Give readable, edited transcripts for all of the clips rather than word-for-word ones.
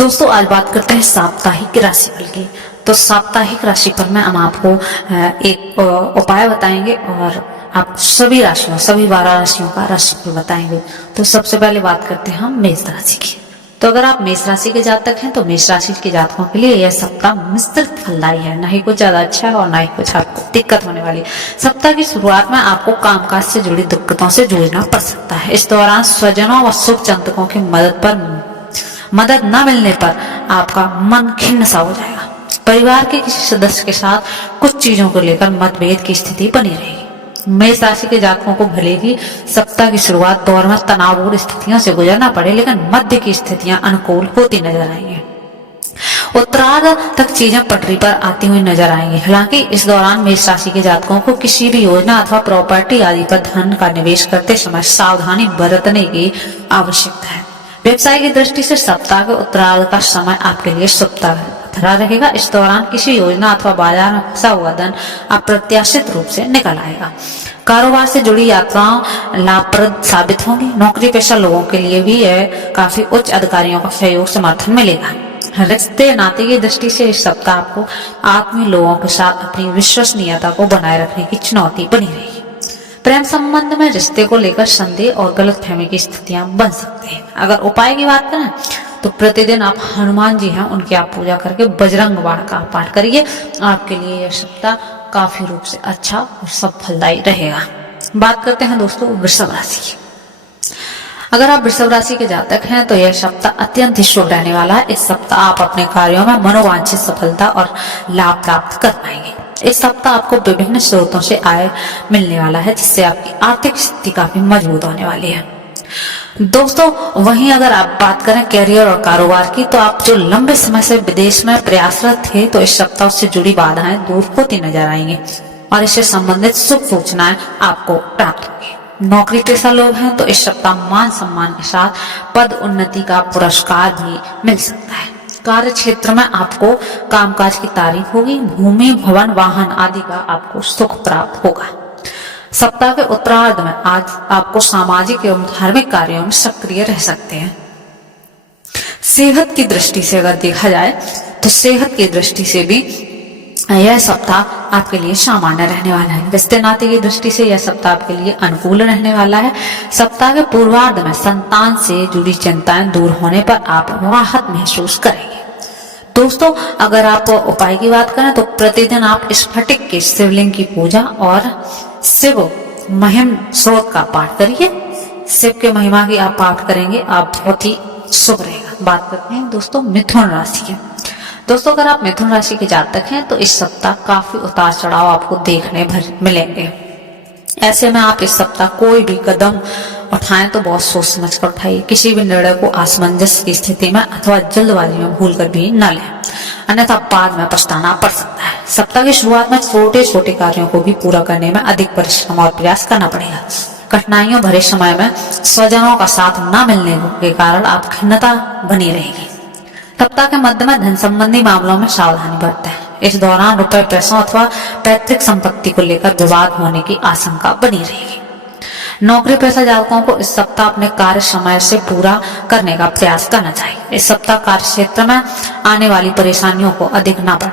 दोस्तों आज बात करते हैं साप्ताहिक राशिफल की। तो साप्ताहिक राशिफल में हम आपको एक उपाय बताएंगे और आप सभी 12 राशियों का राशिफल बताएंगे। तो सबसे पहले बात करते हैं हम मेष राशि की। तो अगर आप मेष राशि के जातक हैं तो मेष राशि के जातकों के लिए यह सप्ताह मिश्रित फलदायी है, ना ही कुछ ज्यादा अच्छा है और ना ही कुछ आपको दिक्कत होने वाली। सप्ताह की शुरुआत में आपको कामकाज से जुड़ी दिक्कतों से जूझना पड़ सकता है। इस दौरान स्वजनों व शुभ चिंतकों की मदद न मिलने पर आपका मन खिन्न सा हो जाएगा। परिवार के किसी सदस्य के साथ कुछ चीजों को लेकर मतभेद की स्थिति बनी रहेगी। मेष राशि के जातकों को भले ही सप्ताह की शुरुआत दौर में तनावपूर्ण स्थितियों से गुजरना पड़े, लेकिन मध्य की स्थितियां अनुकूल होती नजर आएंगी। उत्तरार्ध तक चीजें पटरी पर आती हुई नजर आएंगी। हालांकि इस दौरान मेष राशि के जातकों को किसी भी योजना अथवा प्रॉपर्टी आदि पर धन का निवेश करते समय सावधानी बरतने की आवश्यकता है। व्यवसाय की दृष्टि से सप्ताह के उत्तरार्ध का समय आपके लिए शुभता रहेगा। इस दौरान किसी योजना अथवा बाजार में फंसा हुआ धन अप्रत्याशित रूप से निकल आएगा। कारोबार से जुड़ी यात्राएं लाभप्रद साबित होंगी। नौकरी पेशा लोगों के लिए भी यह काफी उच्च अधिकारियों का सहयोग समर्थन मिलेगा। रिश्ते नाते की दृष्टि से इस सप्ताह आपको आत्मीय लोगों के साथ अपनी विश्वसनीयता को बनाए रखने की चुनौती बनी रहेगी। प्रेम संबंध में रिश्ते को लेकर संदेह और गलतफहमी की स्थितियां बन सकती हैं। अगर उपाय की बात करें तो प्रतिदिन आप हनुमान जी हैं उनकी आप पूजा करके बजरंग बाण का पाठ करिए। आपके लिए यह सप्ताह काफी रूप से अच्छा और सफलदायी रहेगा। बात करते हैं दोस्तों वृषभ राशि की। अगर आप वृषभ राशि के जातक हैं तो यह सप्ताह अत्यंत ही शुभ रहने वाला है। इस सप्ताह आप अपने कार्यों में मनोवांछित सफलता और लाभ प्राप्त कर पाएंगे। इस सप्ताह आपको विभिन्न स्रोतों से आय मिलने वाला है, जिससे आपकी आर्थिक स्थिति काफी मजबूत होने वाली है। दोस्तों वहीं अगर आप बात करें कैरियर और कारोबार की, तो आप जो लंबे समय से विदेश में प्रयासरत थे तो इस सप्ताह से जुड़ी बाधाएं दूर होती नजर आएंगी और इससे संबंधित शुभ सूचनाएं आपको प्राप्त होंगी। नौकरी पेशा लोग हैं तो इस सप्ताह मान सम्मान के साथ पद उन्नति का पुरस्कार भी मिल सकता है। कार्य क्षेत्र में आपको कामकाज की तारीफ होगी। भूमि भवन वाहन आदि का आपको सुख प्राप्त होगा। सप्ताह के उत्तरार्ध में आज आपको सामाजिक एवं धार्मिक कार्यों में सक्रिय रह सकते हैं। सेहत की दृष्टि से अगर देखा जाए तो सेहत की दृष्टि से भी यह सप्ताह आपके लिए सामान्य रहने वाला है। रिश्ते नाते की दृष्टि से यह सप्ताह आपके लिए अनुकूल रहने वाला है। सप्ताह के पूर्वार्ध में संतान से जुड़ी चिंताएं दूर होने पर आप राहत महसूस करेंगे। दोस्तों अगर आप उपाय की बात करें तो प्रतिदिन आप स्फटिक के शिवलिंग की पूजा और शिव महिम स्रोत का पाठ करिए। शिव के महिमा की आप पाठ करेंगे, आप बहुत ही शुभ रहेगा। बात करते हैं दोस्तों मिथुन राशि की। दोस्तों अगर आप मिथुन राशि के जातक हैं तो इस सप्ताह काफी उतार चढ़ाव आपको देखने मिलेंगे। ऐसे में आप इस सप्ताह कोई भी कदम उठाएं तो बहुत सोच समझ कर उठाइए। किसी भी निर्णय को असमंजस की स्थिति में अथवा जल्दबाजी में भूल कर भी न लें, अन्यथा बाद में पछताना पड़ सकता है। सप्ताह की शुरुआत में छोटे छोटे कार्यों को भी पूरा करने में अधिक परिश्रम और प्रयास करना पड़ेगा। कठिनाइयों भरे समय में स्वजनों का साथ न मिलने के कारण आप खिन्नता बनी रहेगी। सप्ताह के मध्य में धन संबंधी मामलों में सावधानी बरतें। इस दौरान रुपए पैसों अथवा पैतृक संपत्ति को लेकर विवाद होने की आशंका बनी रहेगी। नौकरी पेशा जातकों को इस सप्ताह अपने कार्य समय से पूरा करने का प्रयास करना चाहिए। इस सप्ताह कार्य क्षेत्र में आने वाली परेशानियों को अधिक न बढ़ाएं,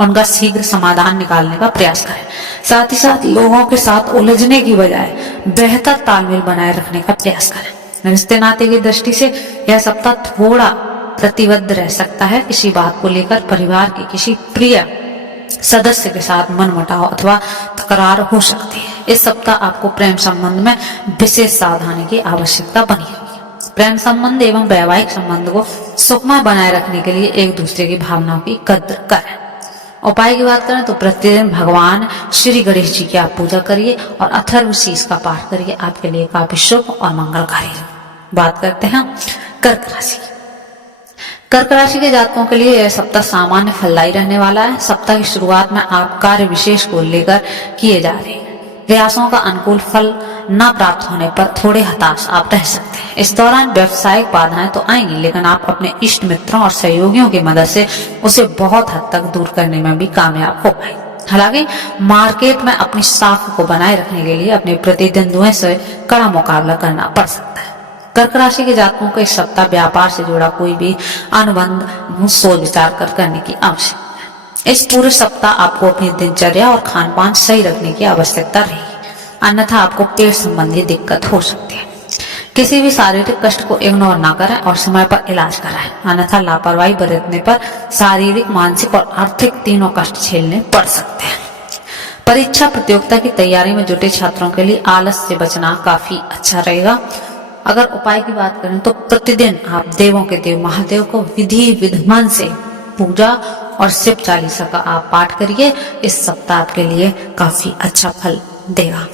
उनका शीघ्र समाधान निकालने का प्रयास करें। साथ ही साथ लोगों के साथ उलझने की बजाय बेहतर तालमेल बनाए रखने का प्रयास करें। रिश्ते नाते की दृष्टि से यह सप्ताह थोड़ा प्रतिबद्ध रह सकता है। किसी बात को लेकर परिवार के किसी प्रिय सदस्य के साथ मनमुटाव अथवा तकरार हो सकती है। इस सप्ताह आपको प्रेम संबंध में विशेष सावधानी की आवश्यकता बनी होगी। प्रेम संबंध एवं वैवाहिक संबंध को सुखमय बनाए रखने के लिए एक दूसरे की भावनाओं की कद्र करें। उपाय की बात करें तो प्रतिदिन भगवान श्री गणेश जी की आप पूजा करिए और अथर्वशीष का पाठ करिए। आपके लिए काफी शुभ और मंगलकारी है। बात करते हैं कर्क राशि। कर्क राशि के जातकों के लिए यह सप्ताह सामान्य फलदायी रहने वाला है। सप्ताह की शुरुआत में आप कार्य विशेष को लेकर किए जा रहे प्रयासों का अनुकूल फल न प्राप्त होने पर थोड़े हताश आप रह सकते हैं। इस दौरान व्यावसायिक बाधाएं तो आएंगी, लेकिन आप अपने इष्ट मित्रों और सहयोगियों की मदद से उसे बहुत हद तक दूर करने में भी कामयाब हो पाएंगे। हालांकि मार्केट में अपनी साख को बनाए रखने के लिए अपने प्रतिद्वंदियों से कड़ा मुकाबला करना पड़ सकता है। कर्क राशि के जातकों को इस सप्ताह व्यापार से जुड़ा कोई भी अनुबंध सोच विचार कर करने की आवश्यकता है। इस पूरे सप्ताह आपको अपनी दिनचर्या और खान पान सही रखने की आवश्यकता रहेगी, अन्यथा आपको पेट संबंधी दिक्कत हो सकती है। किसी भी शारीरिक कष्ट को इग्नोर ना करें और समय पर इलाज कराएं, अन्यथा लापरवाही बरतने पर शारीरिक, मानसिक और आर्थिक तीनों कष्ट झेलने पड़ सकते हैं। परीक्षा प्रतियोगिता की तैयारी में जुटे छात्रों के लिए आलस से बचना काफी अच्छा रहेगा। अगर उपाय की बात करें तो प्रतिदिन आप देवों के देव महादेव को विधि विधान से पूजा और शिव चालीसा का आप पाठ करिए। इस सप्ताह आपके लिए काफी अच्छा फल देगा।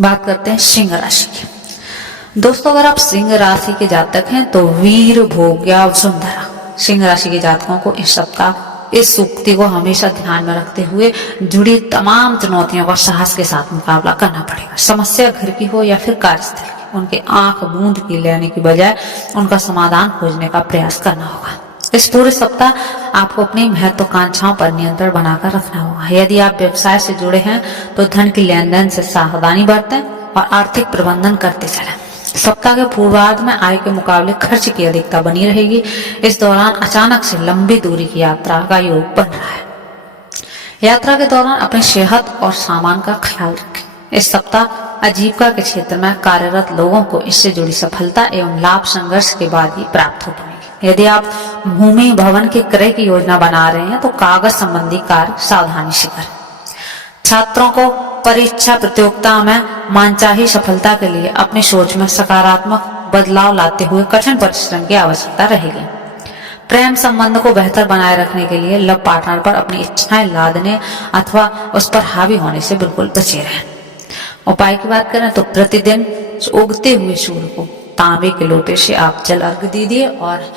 बात करते हैं सिंह राशि की। दोस्तों, अगर आप सिंह राशि के जातक हैं तो वीर भोग्या वसुंधरा सिंह राशि के जातकों को इस सप्ताह इस सूक्ति को हमेशा ध्यान में रखते हुए जुड़ी तमाम चुनौतियों का साहस के साथ मुकाबला करना पड़ेगा। समस्या घर की हो या फिर कार्यस्थल की, उनके आंख बूंद की लेने की बजाय उनका समाधान खोजने का प्रयास करना होगा। इस पूरे सप्ताह आपको अपनी महत्वाकांक्षाओं पर नियंत्रण बनाकर रखना होगा। यदि आप व्यवसाय से जुड़े हैं तो धन की लेन देन से सावधानी बरतें और आर्थिक प्रबंधन करते चलें। सप्ताह के पूर्वार्ध में आय के मुकाबले खर्च की अधिकता बनी रहेगी। इस दौरान अचानक से लंबी दूरी की यात्रा का योग बन रहा है। यात्रा के दौरान अपनी सेहत और सामान का ख्याल रखें। इस सप्ताह आजीविका के क्षेत्र में कार्यरत लोगों को इससे जुड़ी सफलता एवं लाभ संघर्ष के बाद ही प्राप्त हो पाएगी। यदि आप भूमि भवन के क्रय की योजना बना रहे हैं तो कागज संबंधी कार्य सावधानी से करें। छात्रों को परीक्षा प्रतियोगिता में मनचाही सफलता के लिए अपनी सोच में सकारात्मक बदलाव लाते हुए कठिन परिश्रम की आवश्यकता रहेगी। प्रेम संबंध को बेहतर बनाए रखने के लिए लव पार्टनर पर अपनी इच्छाएं लादने अथवा उस पर हावी होने से बिल्कुल बचे रहें। उपाय की बात करें तो प्रतिदिन उगते हुए सूर्य को तांबे के लोटे से आप जल अर्घ दीजिए और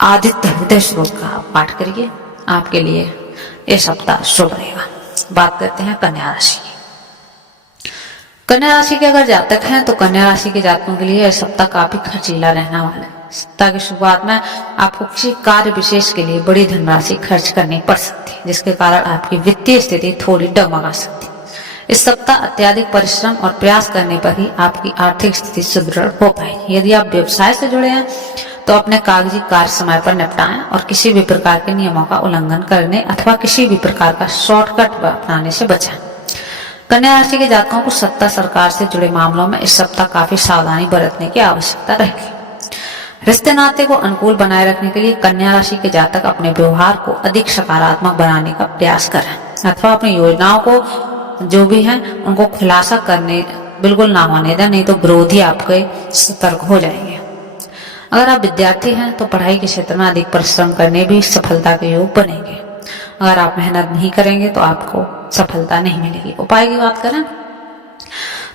आदित्य हृदय स्रोत का आप पाठ करिए। आपके लिए यह सप्ताह शुभ रहेगा। बात करते हैं कन्या राशि की। कन्या राशि के अगर जातक हैं तो कन्या राशि के जातकों के लिए यह सप्ताह काफी खर्चीला रहने वाला है। सप्ताह की शुरुआत में आपको किसी कार्य विशेष के लिए बड़ी धनराशि खर्च करनी पड़ सकती है, जिसके कारण आपकी वित्तीय स्थिति थोड़ी डगमगा सकती है। इस सप्ताह अत्यधिक परिश्रम और प्रयास करने पर ही आपकी आर्थिक स्थिति सुदृढ़ हो पाएगी। यदि आप व्यवसाय से जुड़े हैं तो अपने कागजी कार्य समय पर निपटाएं और किसी भी प्रकार के नियमों का उल्लंघन करने अथवा किसी भी प्रकार का शॉर्टकट अपनाने से बचें। कन्या राशि के जातकों को सत्ता सरकार से जुड़े मामलों में इस सप्ताह काफी सावधानी बरतने की आवश्यकता रहेगी। रिश्ते नाते को अनुकूल बनाए रखने के लिए कन्या राशि के जातक अपने व्यवहार को अधिक सकारात्मक बनाने का प्रयास करें अथवा अपनी योजनाओं को जो भी हैं उनको खुलासा करने बिल्कुल ना होने दें, नहीं तो विरोधी आपके सतर्क हो जाएंगे। अगर आप विद्यार्थी हैं तो पढ़ाई के क्षेत्र में अधिक परिश्रम करने भी सफलता के योग बनेंगे। अगर आप मेहनत नहीं करेंगे तो आपको सफलता नहीं मिलेगी। उपाय की बात करें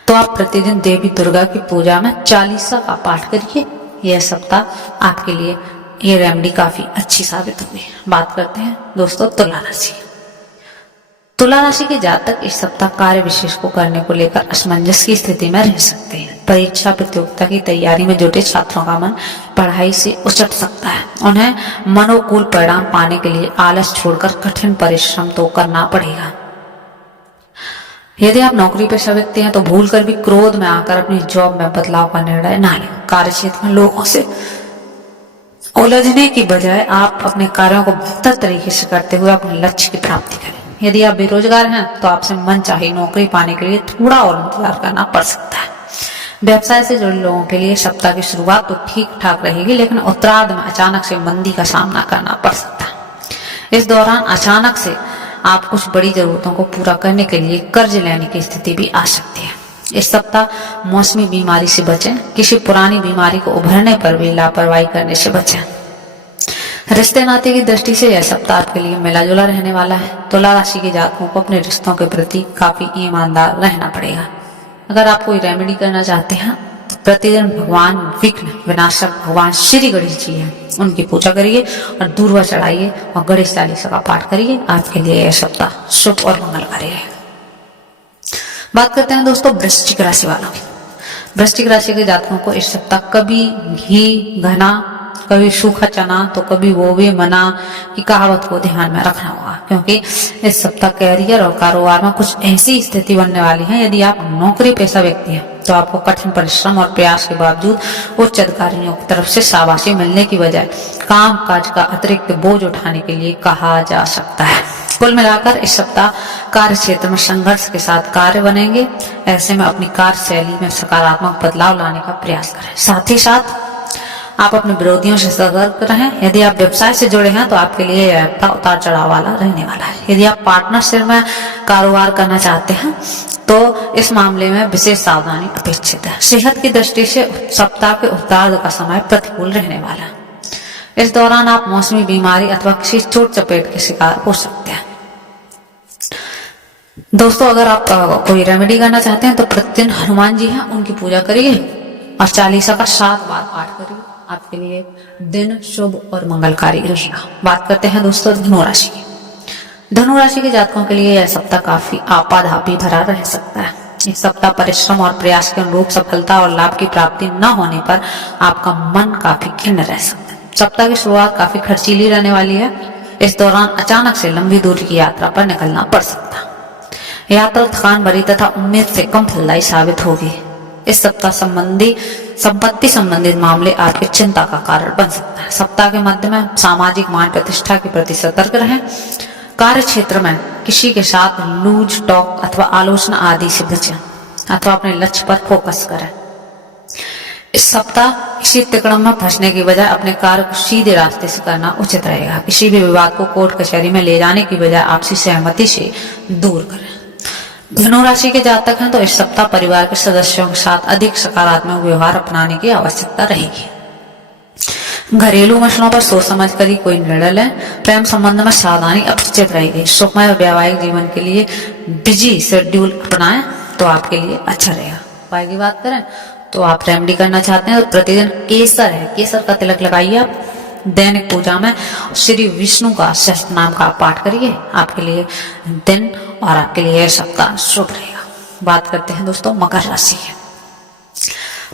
तो आप प्रतिदिन देवी दुर्गा की पूजा में चालीसा का पाठ करिए। यह सप्ताह आपके लिए ये रेमेडी काफी अच्छी साबित हुई। बात करते हैं दोस्तों तुला राशि। तुला राशि के जातक इस सप्ताह कार्य विशेष को करने को लेकर असमंजस की स्थिति में रह सकते हैं। परीक्षा प्रतियोगिता की तैयारी में जुटे छात्रों का मन पढ़ाई से उचट सकता है। उन्हें मनोकूल परिणाम पाने के लिए आलस छोड़कर कठिन परिश्रम तो करना पड़ेगा। यदि आप नौकरी पेशा व्यक्ति हैं तो भूल कर भी क्रोध में आकर अपनी जॉब में बदलाव का निर्णय ना लें। कार्य क्षेत्र में लोगों से उलझने की बजाय आप अपने कार्यों को बेहतर तरीके से करते हुए अपने लक्ष्य की प्राप्ति करें। यदि आप बेरोजगार हैं तो आपसे मनचाही नौकरी पाने के लिए थोड़ा और इंतजार करना पड़ सकता है। व्यवसाय से जुड़े लोगों के लिए सप्ताह की शुरुआत तो ठीक ठाक रहेगी, लेकिन उत्तरार्ध में अचानक से मंदी का सामना करना पड़ सकता है। इस दौरान अचानक से आप कुछ बड़ी जरूरतों को पूरा करने के लिए कर्ज लेने की स्थिति भी आ सकती है। इस सप्ताह मौसमी बीमारी से बचें। किसी पुरानी बीमारी को उभरने पर भी लापरवाही करने से बचें। रिश्ते नाते की दृष्टि से यह सप्ताह आपके लिए मिला जुला रहने वाला है। तुला राशि के जातकों को अपने रिश्तों के प्रति काफी ईमानदार रहना पड़ेगा। अगर आप कोई रेमेडी करना चाहते हैं तो प्रतिदिन भगवान विघ्न विनाशक भगवान श्री गणेश जी हैं, उनकी पूजा करिए और दूर्वा चढ़ाइए और गणेश चालीसा का पाठ करिए। आपके लिए यह सप्ताह शुभ और मंगलकारी है। बात करते हैं दोस्तों वृश्चिक राशि वालों की। वृश्चिक राशि के जातकों को इस सप्ताह कभी घी घना, कभी सूखा चना तो कभी वो भी मना की कहावत को ध्यान में रखना होगा, क्योंकि इस सप्ताह कैरियर और कारोबार में कुछ ऐसी स्थिति बनने वाली है। यदि आप नौकरी पेशा व्यक्ति हैं तो आपको कठिन परिश्रम और प्रयास के बावजूद उच्च अधिकारियों की तरफ से शाबाशी मिलने की बजाय काम काज का अतिरिक्त बोझ उठाने के लिए कहा जा सकता है। कुल मिलाकर इस सप्ताह कार्य क्षेत्र में संघर्ष के साथ कार्य बनेंगे। ऐसे में अपनी कार्यशैली में सकारात्मक बदलाव लाने का प्रयास करें। साथ ही साथ आप अपने विरोधियों से सतर्क रहें। यदि आप व्यवसाय से जुड़े हैं तो आपके लिए यह हफ्ता उतार चढ़ाव वाला रहने वाला है। यदि आप पार्टनरशिप में कारोबार करना चाहते हैं तो इस मामले में विशेष सावधानी अपेक्षित है। सेहत की दृष्टि से सप्ताह के उत्तरार्ध का समय प्रतिकूल रहने वाला है। इस दौरान आप मौसमी बीमारी अथवा किसी चोट चपेट के शिकार हो सकते हैं। दोस्तों, अगर आप कोई रेमेडी करना चाहते हैं तो प्रतिदिन हनुमान जी हैं उनकी पूजा करिए और चालीसा का 7 बार पाठ करिए। आपके लिए दिन शुभ और मंगलकारी रहेगा। बात करते हैं दोस्तों धनु राशि की। धनु राशि के जातकों के लिए यह सप्ताह काफी आपाधापी भरा रह सकता है। इस सप्ताह परिश्रम और प्रयास के अनुरूप सफलता और लाभ की प्राप्ति न होने पर आपका मन काफी खिन्न रह सकता है। सप्ताह की शुरुआत काफी खर्चीली रहने वाली है। इस दौरान अचानक से लंबी दूरी की यात्रा पर निकलना पड़ सकता है। यात्रा थकान भरी तथा उम्मीद से कम फलदायी साबित होगी। इस सप्ताह संपत्ति संबंधित मामले आपकी चिंता का कारण बन सकता है। सप्ताह के मध्य में सामाजिक मान प्रतिष्ठा के प्रति सतर्क रहें। कार्य क्षेत्र में किसी के साथ लूज टॉक अथवा आलोचना आदि से बचें अथवा अपने लक्ष्य पर फोकस करें। इस सप्ताह किसी तिकड़म में फंसने की बजाय अपने कार्य को सीधे रास्ते से करना उचित रहेगा। किसी भी विवाद को कोर्ट कचहरी में ले जाने की बजाय आपसी सहमति से दूर करें। धनु राशि के जातक हैं तो इस सप्ताह परिवार के सदस्यों के साथ अधिक सकारात्मक व्यवहार अपनाने की आवश्यकता रहेगी। घरेलू मसलों पर सोच समझ कर ही कोई निर्णय लें। प्रेम संबंध में सावधानी अपेक्षित रहेगी। सुखमय वैवाहिक जीवन के लिए बिजी शेड्यूल अपनाएं तो आपके लिए अच्छा रहेगा। उपाय की बात करें तो आप रेमेडी करना चाहते हैं तो प्रतिदिन केसर का तिलक लगाइए। आप दैनिक पूजा में श्री विष्णु का सहस्त्र नाम का पाठ करिए। आपके लिए दिन और आपके लिए यह सप्ताह शुभ रहेगा। बात करते हैं दोस्तों मकर राशि की।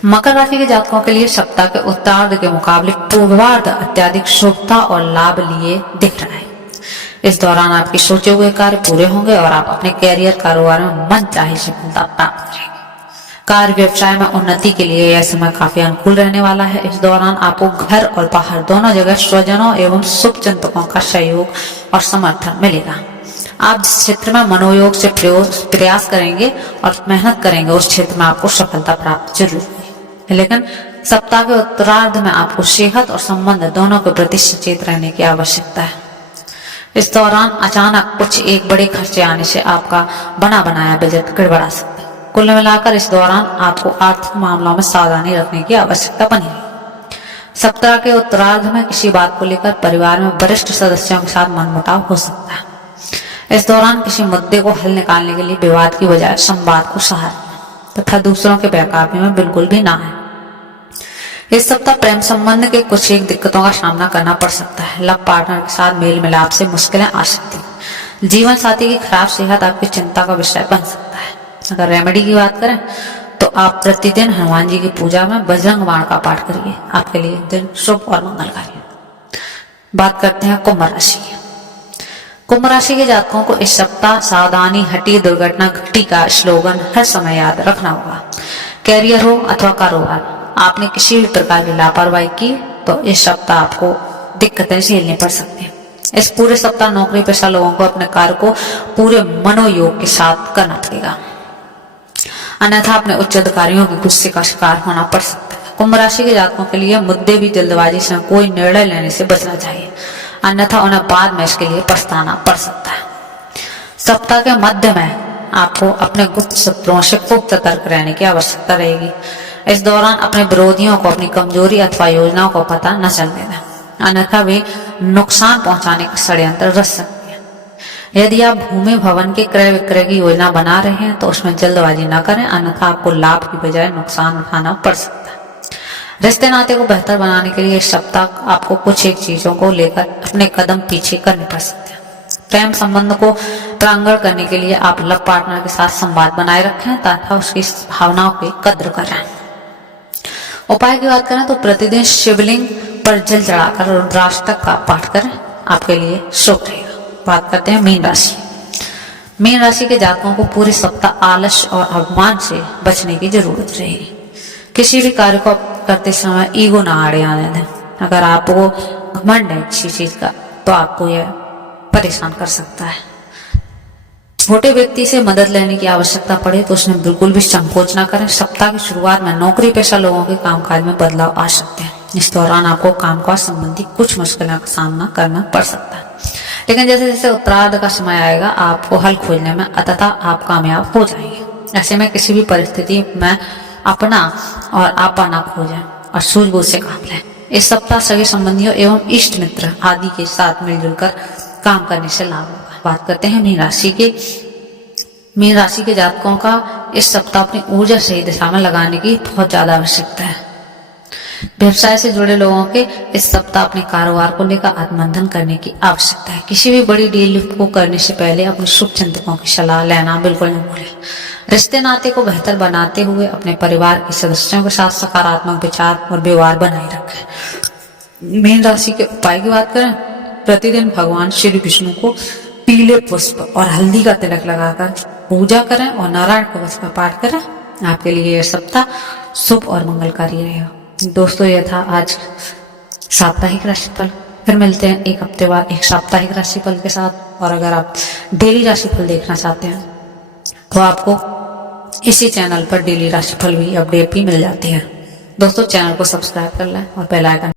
मकर राशि के जातकों के लिए सप्ताह के उत्तरार्ध के मुकाबले पूर्वार्ध अत्यधिक शुभता और लाभ लिए दिख रहा है। इस दौरान आपके सोचे हुए कार्य पूरे होंगे और आप अपने कैरियर कारोबार में मन चाहे सफलता प्राप्त करेंगे। कार्य व्यवसाय में उन्नति के लिए यह समय काफी अनुकूल रहने वाला है। इस दौरान आपको घर और बाहर दोनों जगह स्वजनों एवं शुभ चिंतकों का सहयोग और समर्थन मिलेगा। आप जिस क्षेत्र में मनोयोग से प्रयास करेंगे और मेहनत करेंगे उस क्षेत्र में आपको सफलता प्राप्त जरूर होगी। लेकिन सप्ताह के उत्तरार्ध में आपको सेहत और संबंध दोनों के प्रति सचेत रहने की आवश्यकता है। इस दौरान अचानक कुछ एक बड़े खर्चे आने से आपका बना बनाया बजट गड़बड़ा सकता है। कुल मिलाकर इस दौरान आपको आर्थिक मामलों में सावधानी रखने की आवश्यकता बनी है। सप्ताह के उत्तरार्ध में किसी बात को लेकर परिवार में वरिष्ठ सदस्यों के साथ मनमुटाव हो सकता है। इस दौरान किसी मुद्दे को हल निकालने के लिए विवाद की बजाय संवाद को सहारा तथा दूसरों के बहकावे में बिल्कुल भी ना है। इस सप्ताह प्रेम संबंध के कुछ एक दिक्कतों का सामना करना पड़ सकता है। लव पार्टनर के साथ मेल मिलाप से मुश्किलें आ सकती हैं। जीवन साथी की खराब सेहत आपकी चिंता का विषय बन सकता है। अगर रेमेडी की बात करें तो आप प्रतिदिन हनुमान जी की पूजा में बजरंग बाण का पाठ करिए। आपके लिए दिन शुभ और मंगलकारी। बात करते हैं कुंभ राशि की। कुंभ राशि के जातकों को इस सप्ताह सावधानी हटी दुर्घटना घटी का स्लोगन हर समय याद रखना होगा। कैरियर हो अथवा कारोबार, आपने किसी भी प्रकार की लापरवाही की तो इस सप्ताह आपको दिक्कतें झेलनी पड़ सकती हैं। इस पूरे सप्ताह नौकरी पेशा लोगों को अपने कार्य को पूरे मनोयोग के साथ करना पड़ेगा, अन्यथा अपने उच्च अधिकारियों के गुस्से का शिकार होना पड़ सकता है। कुंभ राशि के जातकों के लिए मुद्दे भी जल्दबाजी से कोई निर्णय लेने से बचना चाहिए, अन्यथा उन्हें बाद में इसके लिए पछताना पड़ सकता है। सप्ताह के मध्य में आपको अपने गुप्त शत्रुओं से खूब सतर्क रहने की आवश्यकता रहेगी। इस दौरान अपने विरोधियों को अपनी कमजोरी अथवा योजनाओं को पता न चलने दें, अन्यथा वे नुकसान पहुंचाने का षड्यंत्र रच सकते हैं। यदि आप भूमि भवन के क्रय विक्रय की योजना बना रहे हैं तो उसमें जल्दबाजी न करें, अन्यथा आपको लाभ की बजाय नुकसान उठाना पड़ सकता है। रिश्ते नाते को बेहतर बनाने के लिए इस सप्ताह आपको कुछ एक चीजों को लेकर अपने कदम पीछे करने पड़ सकते हैं। प्रेम संबंध को प्रांगण करने के लिए आप लव पार्टनर के साथ संवाद बनाए रखें तथा उसकी भावनाओं की कद्र करें। उपाय की बात करें तो प्रतिदिन शिवलिंग पर जल चढ़ाकर रुद्राष्टक का पाठ करें। आपके लिए शुभ रहेगा। बात करते हैं मीन राशि। मीन राशि के जातकों को पूरे सप्ताह आलस्य और अभिमान से बचने की जरूरत रहेगी। किसी भी कार्य को करते समय ईगो ना आड़े आने दें। अगर आपको घमंड है किसी चीज का तो आपको यह परेशान कर सकता है। छोटे व्यक्ति से मदद लेने की आवश्यकता पड़े तो उसमें बिल्कुल भी संकोच ना करें। सप्ताह की शुरुआत में नौकरी पेशा लोगों के कामकाज में बदलाव आ सकते हैं। इस दौरान आपको कामकाज संबंधी कुछ मुश्किलों का सामना करना पड़ सकता है, लेकिन जैसे जैसे उत्तरार्ध का समय आएगा आपको हल खोजने में अंततः आप कामयाब हो जाएंगे। ऐसे में किसी भी परिस्थिति में अपना और आपा ना खोजें और सूझबूझ से काम लें। इस सप्ताह सगे संबंधियों एवं इष्ट मित्र आदि के साथ मिलजुल कर काम करने से लाभ होगा। बात करते हैं मीन राशि के। मीन राशि के जातकों का इस सप्ताह अपनी ऊर्जा सही दिशा में लगाने की बहुत ज्यादा आवश्यकता है। व्यवसाय से जुड़े लोगों के इस सप्ताह अपने कारोबार को लेकर आत्ममंथन करने की आवश्यकता है। किसी भी बड़ी डील को करने से पहले अपने शुभ चिंतकों की सलाह लेना बिल्कुल नहीं भूलें। रिश्ते नाते को बेहतर बनाते हुए अपने परिवार के सदस्यों के साथ सकारात्मक विचार और व्यवहार बनाए रखें। मीन राशि के उपाय की बात करें, प्रतिदिन भगवान श्री विष्णु को पीले पुष्प और हल्दी का तिलक लगाकर पूजा करें और नारायण कवच का पाठ करें। आपके लिए यह सप्ताह शुभ और मंगलकारी रहेगा। दोस्तों, यह था आज साप्ताहिक राशिफल। फिर मिलते हैं एक हफ्ते बाद एक साप्ताहिक राशिफल के साथ। और अगर आप डेली राशिफल देखना चाहते हैं तो आपको इसी चैनल पर डेली राशिफल भी अपडेट भी मिल जाती है। दोस्तों, चैनल को सब्सक्राइब कर लें और बेल आइकन